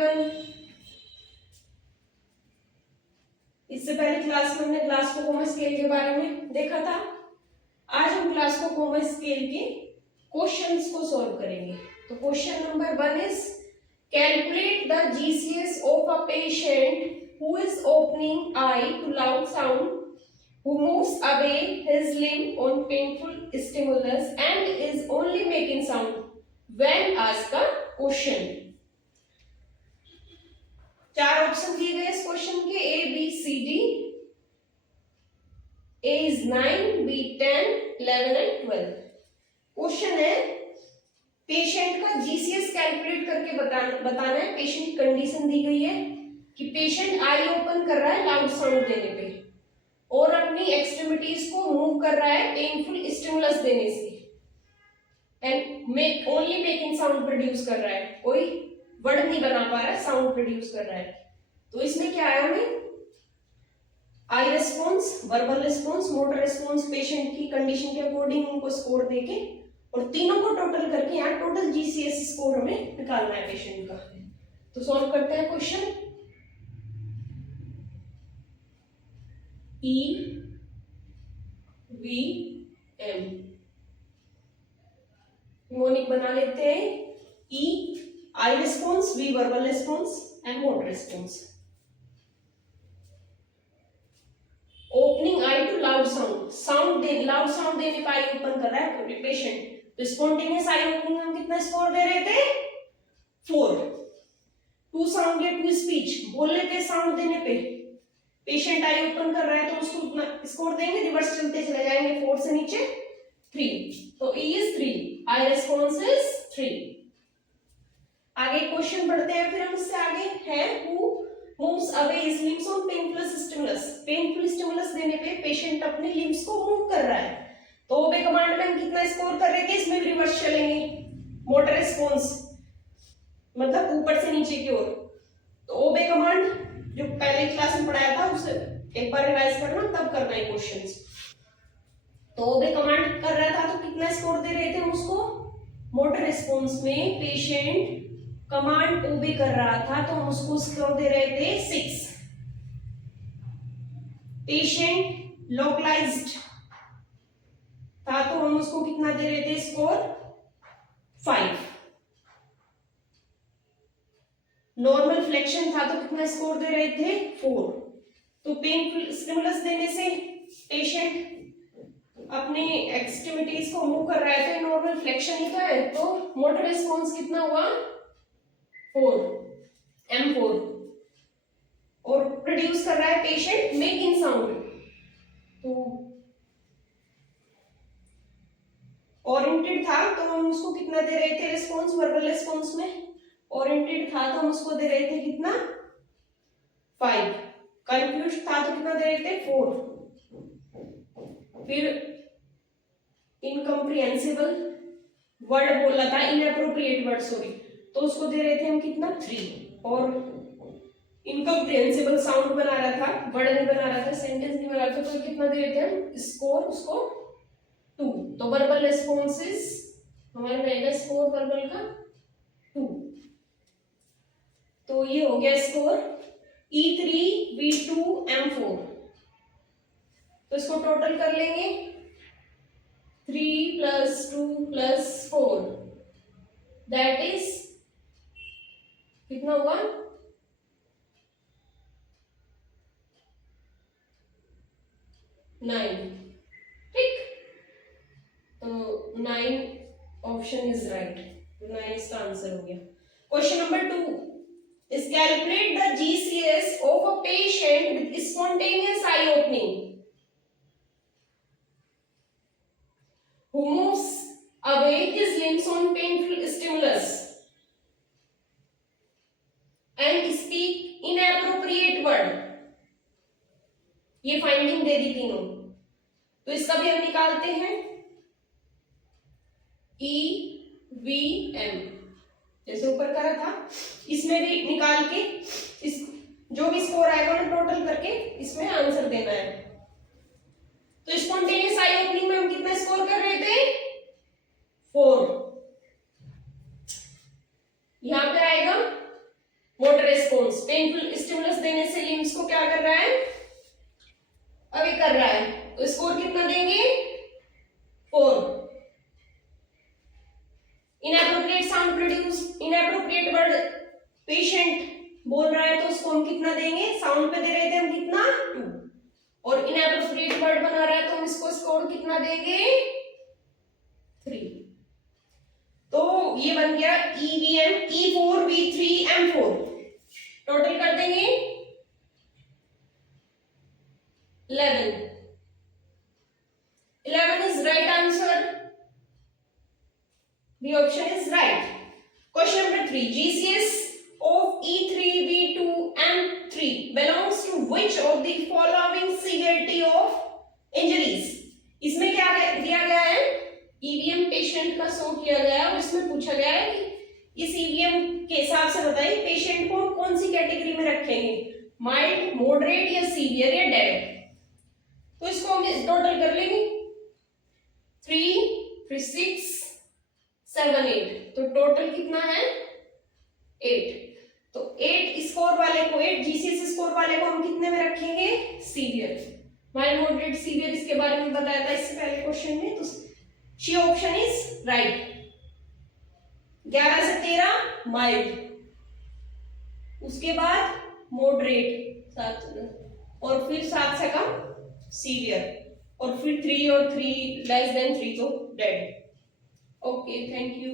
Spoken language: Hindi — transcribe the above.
एवरीवन। इससे पहले क्लास में हमने ग्लासकोमा स्केल के बारे में देखा था। आज हम ग्लासकोमा स्केल के क्वेश्चंस को सॉल्व करेंगे। तो question number 1 is calculate the GCS of a patient who is opening eye to loud sound, who moves away his limb on painful stimulus and is only making sound when asked a question। चार ऑप्शन दिए गए इस क्वेश्चन के, A B C D. A is 9, B 10, 11 and 12। Question है पेशेंट का जीसीएस कैलकुलेट करके बताना है। पेशेंट की कंडीशन दी गई है कि पेशेंट आई ओपन कर रहा है लाउड साउंड देने पे और अपनी एक्सट्रीमिटीज को मूव कर रहा है पेनफुल स्टिमुलस देने से and only making sound produce कर रहा है, कोई वर्ड नहीं बना पा रहा है, साउंड प्रोड्यूस कर रहा है। तो इसमें क्या आया हमें, eye response, verbal response, motor response, patient की कंडीशन के अकॉर्डिंग उनको स्कोर देके और तीनों को टोटल करके यहाँ टोटल जीसीएस स्कोर हमें निकालना है पेशेंट का। तो सॉल्व करते हैं question. E V M mnemonic बना लेते हैं। E eye response, V verbal response and motor response. Opening eye to loud sound, loud sound देने का आई ओपन कर रहा है पेशेंट। तो स्पॉन्टेनियस आई ओपनिंग हम कितना स्कोर दे रहे थे, 4। टू साउंड या टू स्पीच, बोलने पे साउंड देने पे पेशेंट आई ओपन कर रहा है तो उसको स्कोर देंगे, रिवर्स चलते चले जाएंगे 4 से नीचे 3। तो E is 3, I response is 3। आगे क्वेश्चन पढ़ते हैं फिर हम इससे आगे है who moves away his limbs on painful stimulus. Painful stimulus देने पे पेशेंट अपने लिम्स को मूव कर रहा है। तो ओबे कमांड में हम कितना स्कोर कर रहे थे, इसमें रिवर्स चलेंगे, मोटर रिस्पॉन्स मतलब ऊपर से नीचे की ओर। तो ओबे कमांड जो पहले क्लास में पढ़ाया था उसे एक बार रिवाइज करना, तब करना है क्वेश्चंस। तो ओबे कमांड कर रहा था तो कितना स्कोर दे रहे थे हम उसको, मोटर रिस्पॉन्स में पेशेंट कमांड ओबे कर रहा था तो हम उसको स्कोर दे रहे थे 6। पेशेंट लोकलाइज्ड था तो हम उसको कितना दे रहे थे स्कोर, 5। नॉर्मल फ्लेक्शन था तो कितना स्कोर दे रहे थे, 4। तो पेनफुल स्टिमुलस देने से पेशेंट अपने एक्सट्रीमिटीज को मूव कर रहा है तो नॉर्मल फ्लेक्शन ही तो है। तो मोटर रिस्पॉन्स कितना हुआ, 4, M4। और प्रोड्यूस कर रहा है पेशेंट मेकिंग साउंड। तो ओरिएंटेड था तो हम उसको कितना दे रहे थे रिस्पॉन्स, वर्बल रिस्पॉन्स में ओरिएंटेड था तो हम उसको दे रहे थे कितना, 5। कंफ्यूज था तो कितना दे रहे थे, 4। फिर इनकम्प्रिहेंसिबल वर्ड बोला था, इनएप्रोप्रिएट वर्ड सॉरी, तो उसको दे रहे थे हम कितना, 3। और इनकम्प्रिहेंसिबल साउंड बना रहा था, वर्ड नहीं बना रहा था, सेंटेंस नहीं बना रहा था, तो कितना दे रहे थे हम स्कोर उसको 2। तो वर्बल रिस्पॉन्सेस हमारे रहेगा स्कोर वर्बल का 2। तो ये हो गया स्कोर E3 V2 M4। तो इसको टोटल कर लेंगे, 3 + 2 + 4 दैट इज कितना हुआ, 9। ठीक, तो 9 ऑप्शन इज राइट, 9 इसका आंसर हो गया। Question number 2 is calculate the GCS of a patient with spontaneous eye opening who moves away his limbs on painful stimulus and speak inappropriate word। ये फाइंडिंग दे दी तीनों, तो इसका भी हम निकालते हैं। EVM जैसे ऊपर करा था, इसमें भी निकाल के इस जो भी स्कोर आएगा ना टोटल करके इसमें आंसर देना है। तो स्पॉन्टेनियस आई ओपनिंग में हम कितना स्कोर कर रहे थे, 4। यहां पे आएगा मोटर पेनफुल स्टिमुलस देने से लिम्स को क्या कर रहा है, अवे कर रहा है, तो स्कोर कितना देंगे 4। Inappropriate sound produce, inappropriate word patient बोल रहा है तो उसको हम कितना देंगे, साउंड पे दे रहे थे हम कितना 2, और इनएप्रोप्रिएट वर्ड बना रहा है तो हम इसको स्कोर कितना देंगे 3। तो ये बन गया EVM E4 V3 M4। Total कर देंगे 11। 11 is right answer. The option is right. Question number 3. GCS of E3 V2 M3 belongs to which of the following severity of injuries? इसमें क्या दिया गया है, EVM पेशेंट का शो किया गया है और इसमें पूछा गया है कि इस EVM के हिसाब से बताइए पेशेंट को कौन सी कैटेगरी में रखेंगे, माइल्ड, मॉडरेट या सीवियर या डेड। तो इसको हम टोटल कर लेंगे 3 फिर 6 7 8, तो टोटल कितना है 8। तो 8 स्कोर वाले को, 8 जीसीएस स्कोर वाले को हम कितने में रखेंगे, सीवियर, माइल्ड, मॉडरेट, सीवियर, इसके बारे में बताया था इससे पहले क्वेश्चन में। तो सी ऑप्शन इज राइट। 11 से 13 माइल्ड, उसके बाद मॉडरेट 7 और फिर 7 से कम सीवियर, और फिर 3 और 3 लेस देन 3 तो डेड। Okay, thank you.